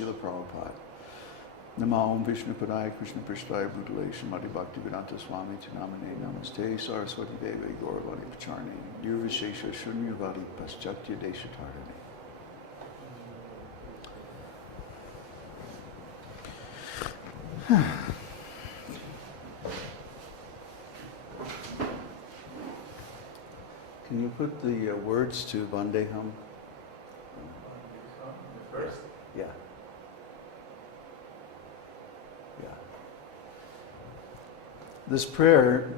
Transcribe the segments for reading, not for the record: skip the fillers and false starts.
Srila Prabhupada. Namo Om Vishnu Padaya Krishna Prishtaya Bhutale Srimati Bhaktivedanta Swami Tinamane Namaste Saraswati Devi Gauravani Pacharni Nirvishesha Shunyavadi Paschatya Deshatardani. Can you put the words to Vandeham? First? Yeah. Yeah. This prayer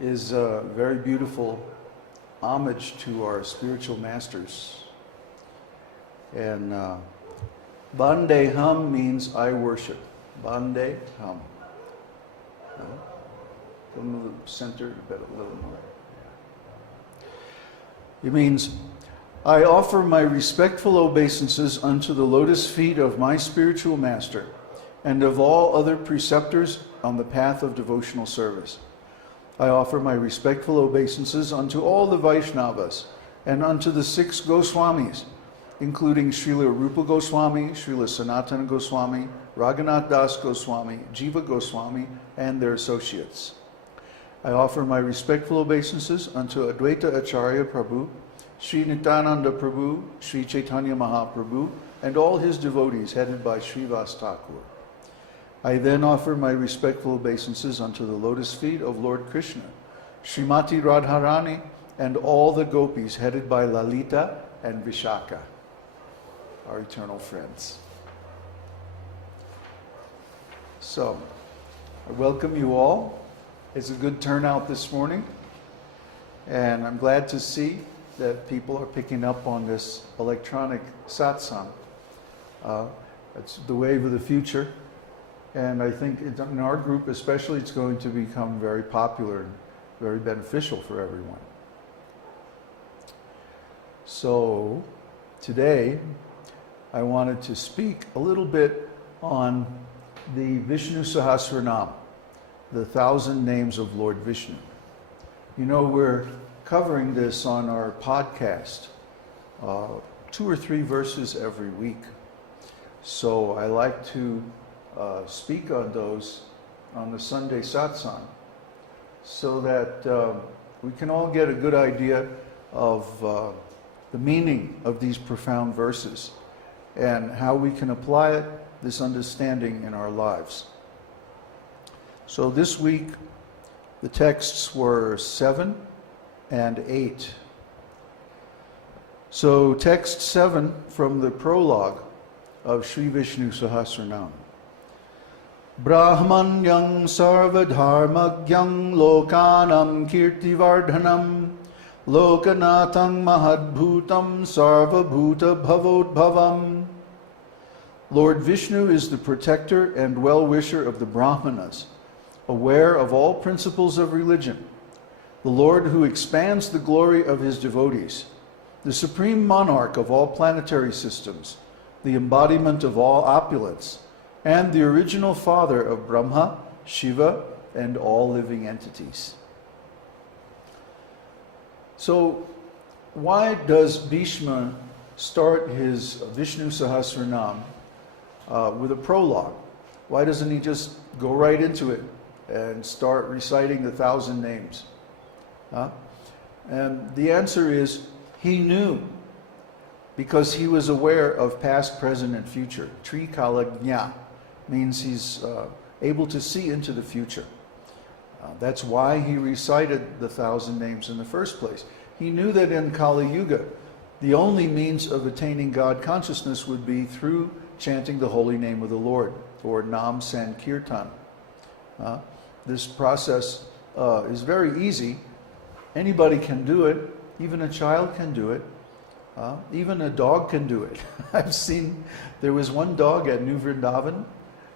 is a very beautiful homage to our spiritual masters. And Vandeham means I worship. Vandeham. From the center, a little more. It means, I offer my respectful obeisances unto the lotus feet of my spiritual master and of all other preceptors on the path of devotional service. I offer my respectful obeisances unto all the Vaishnavas and unto the 6 Goswamis, including Srila Rupa Goswami, Srila Sanatana Goswami, Raghunath Das Goswami, Jiva Goswami, and their associates. I offer my respectful obeisances unto Advaita Acharya Prabhu, Sri Nityananda Prabhu, Sri Chaitanya Mahaprabhu, and all his devotees headed by Srivas Thakur. I then offer my respectful obeisances unto the lotus feet of Lord Krishna, Srimati Radharani, and all the gopis headed by Lalita and Vishaka, our eternal friends. So, I welcome you all. It's a good turnout this morning, and I'm glad to see that people are picking up on this electronic satsang. It's the wave of the future, and I think in our group especially it's going to become very popular and very beneficial for everyone. So today I wanted to speak a little bit on the Viṣṇusahasranāma, the 1,000 names of Lord Vishnu. You know, we're covering this on our podcast, 2 or 3 verses every week. So I like to speak on those on the Sunday satsang so that we can all get a good idea of the meaning of these profound verses and how we can apply this understanding in our lives. So this week, the texts were 7 and 8. So text 7 from the Prologue of Śrī Viṣṇusahasranāma. Brahmanyam sarvadharmagyam lokanam kirtivardhanam lokanatham mahadbhutam sarvabhuta bhavodbhavam. Lord Vishnu is the protector and well-wisher of the Brahmanas, aware of all principles of religion, the Lord who expands the glory of his devotees, the supreme monarch of all planetary systems, the embodiment of all opulence, and the original father of Brahma, Shiva, and all living entities. So, why does Bhishma start his Viṣṇusahasranāma with a prologue? Why doesn't he just go right into it and start reciting the 1,000 names? And the answer is, he knew, because he was aware of past, present, and future. Trikalagnya means he's able to see into the future. That's why he recited the 1,000 names in the first place. He knew that in Kali Yuga, the only means of attaining God consciousness would be through chanting the holy name of the Lord, or Nam Sankirtan. This process is very easy. Anybody can do it. Even a child can do it. Even a dog can do it. I've seen, there was one dog at New Vrindavan.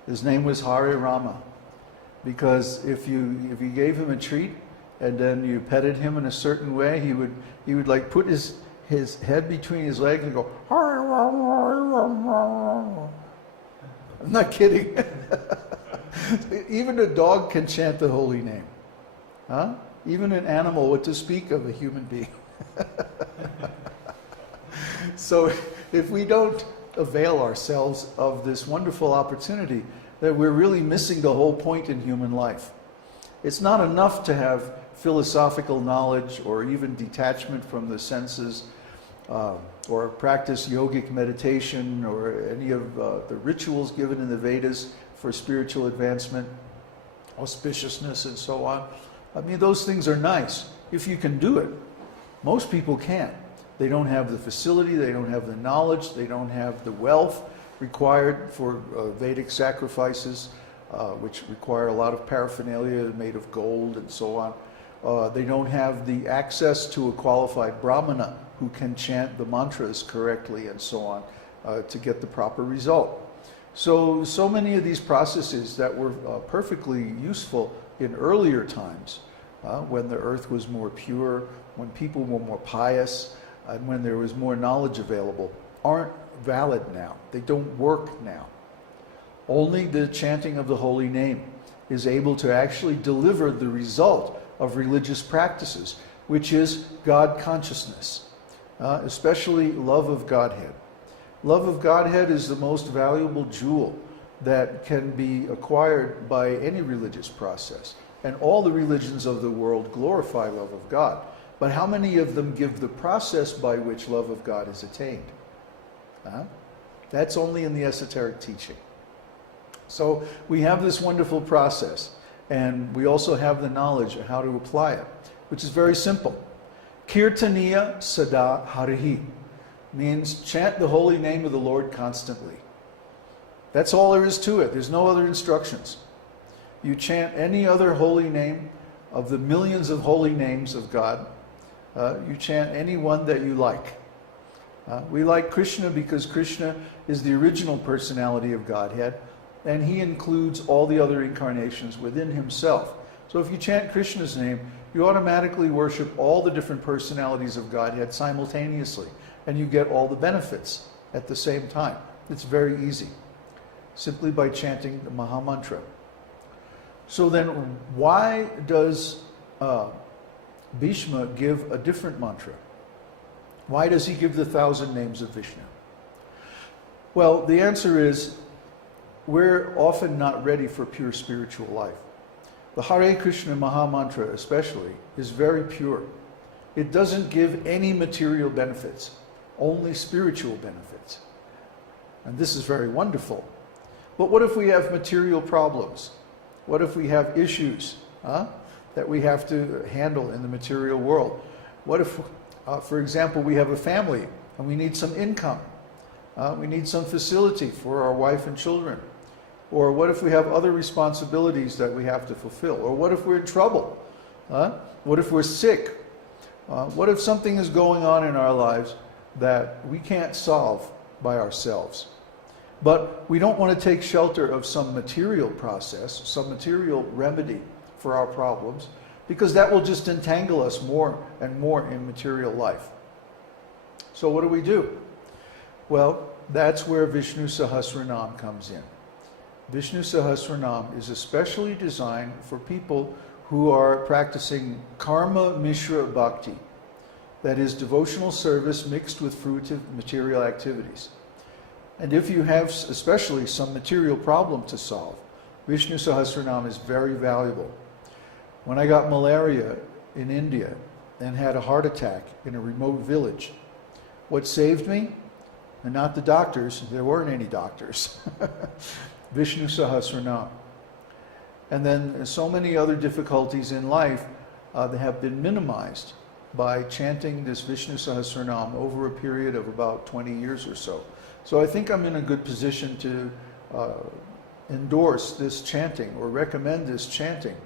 His name was Hare Rama. Because if you gave him a treat and then you petted him in a certain way, he would like put his head between his legs and go, Hare Rama. I'm not kidding. Even a dog can chant the holy name. Even an animal, what to speak of a human being. So if we don't avail ourselves of this wonderful opportunity that we're really missing the whole point in human life. It's not enough to have philosophical knowledge or even detachment from the senses, or practice yogic meditation or any of the rituals given in the Vedas for spiritual advancement, auspiciousness and so on. I mean, those things are nice if you can do it. Most people can't. They don't have the facility, they don't have the knowledge, they don't have the wealth required for Vedic sacrifices, which require a lot of paraphernalia made of gold and so on. They don't have the access to a qualified brahmana who can chant the mantras correctly and so on to get the proper result. So many of these processes that were perfectly useful in earlier times, when the earth was more pure, when people were more pious, and when there was more knowledge available, aren't valid now. They don't work now. Only the chanting of the holy name is able to actually deliver the result of religious practices, which is God consciousness, especially love of Godhead. Love of Godhead is the most valuable jewel that can be acquired by any religious process. And all the religions of the world glorify love of God. But how many of them give the process by which love of God is attained? That's only in the esoteric teaching. So we have this wonderful process, and we also have the knowledge of how to apply it, which is very simple. Kirtaniya sada harihi means chant the holy name of the Lord constantly. That's all there is to it. There's no other instructions. You chant any other holy name of the millions of holy names of God. You chant any one that you like. We like Krishna because Krishna is the original personality of Godhead, and he includes all the other incarnations within himself. So if you chant Krishna's name, you automatically worship all the different personalities of Godhead simultaneously, and you get all the benefits at the same time. It's very easy, simply by chanting the Maha Mantra. So then why does Bhishma give a different mantra? Why does he give the 1,000 names of Vishnu? Well, the answer is we're often not ready for pure spiritual life. The Hare Krishna Maha Mantra especially is very pure. It doesn't give any material benefits, only spiritual benefits. And this is very wonderful. But what if we have material problems? What if we have issues that we have to handle in the material world? What if, for example, we have a family and we need some income? We need some facility for our wife and children. Or what if we have other responsibilities that we have to fulfill? Or what if we're in trouble? What if we're sick? What if something is going on in our lives that we can't solve by ourselves? But we don't want to take shelter of some material process, some material remedy for our problems, because that will just entangle us more and more in material life. So what do? Well, that's where Viṣṇusahasranāma comes in. Viṣṇusahasranāma is especially designed for people who are practicing karma mishra bhakti, that is devotional service mixed with fruitive material activities. And if you have especially some material problem to solve, Viṣṇusahasranāma is very valuable. When I got malaria in India and had a heart attack in a remote village, what saved me? And not the doctors, there weren't any doctors. Viṣṇusahasranāma. And then so many other difficulties in life that have been minimized by chanting this Viṣṇusahasranāma over a period of about 20 years or so. So I think I'm in a good position to endorse this chanting or recommend this chanting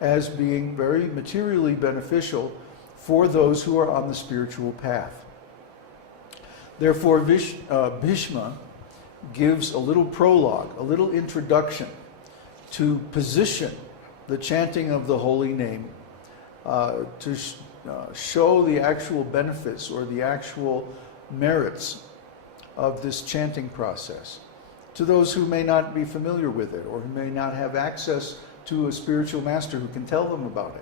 as being very materially beneficial for those who are on the spiritual path. Therefore, Bhishma gives a little prologue, a little introduction to position the chanting of the holy name to show the actual benefits or the actual merits of this chanting process to those who may not be familiar with it or who may not have access to a spiritual master who can tell them about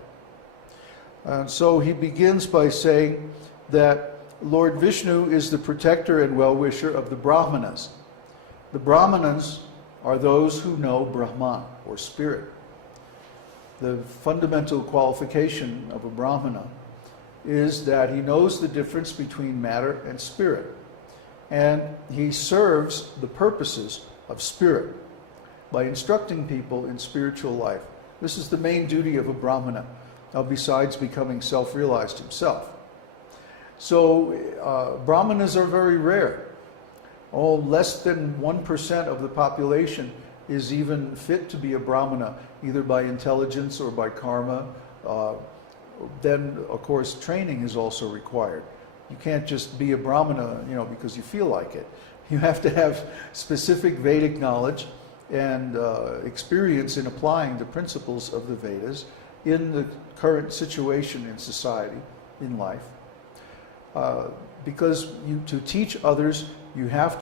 it. So he begins by saying that Lord Vishnu is the protector and well-wisher of the Brahmanas. The Brahmanas are those who know Brahman, or spirit. The fundamental qualification of a Brahmana is that he knows the difference between matter and spirit, and he serves the purposes of spirit by instructing people in spiritual life. This is the main duty of a Brahmana, besides becoming self-realized himself. So Brahmanas are very rare. Less than 1% of the population is even fit to be a Brahmana, either by intelligence or by karma. Then, of course, training is also required. You can't just be a Brahmana, because you feel like it. You have to have specific Vedic knowledge and experience in applying the principles of the Vedas in the current situation in society, in life. Because to teach others, you have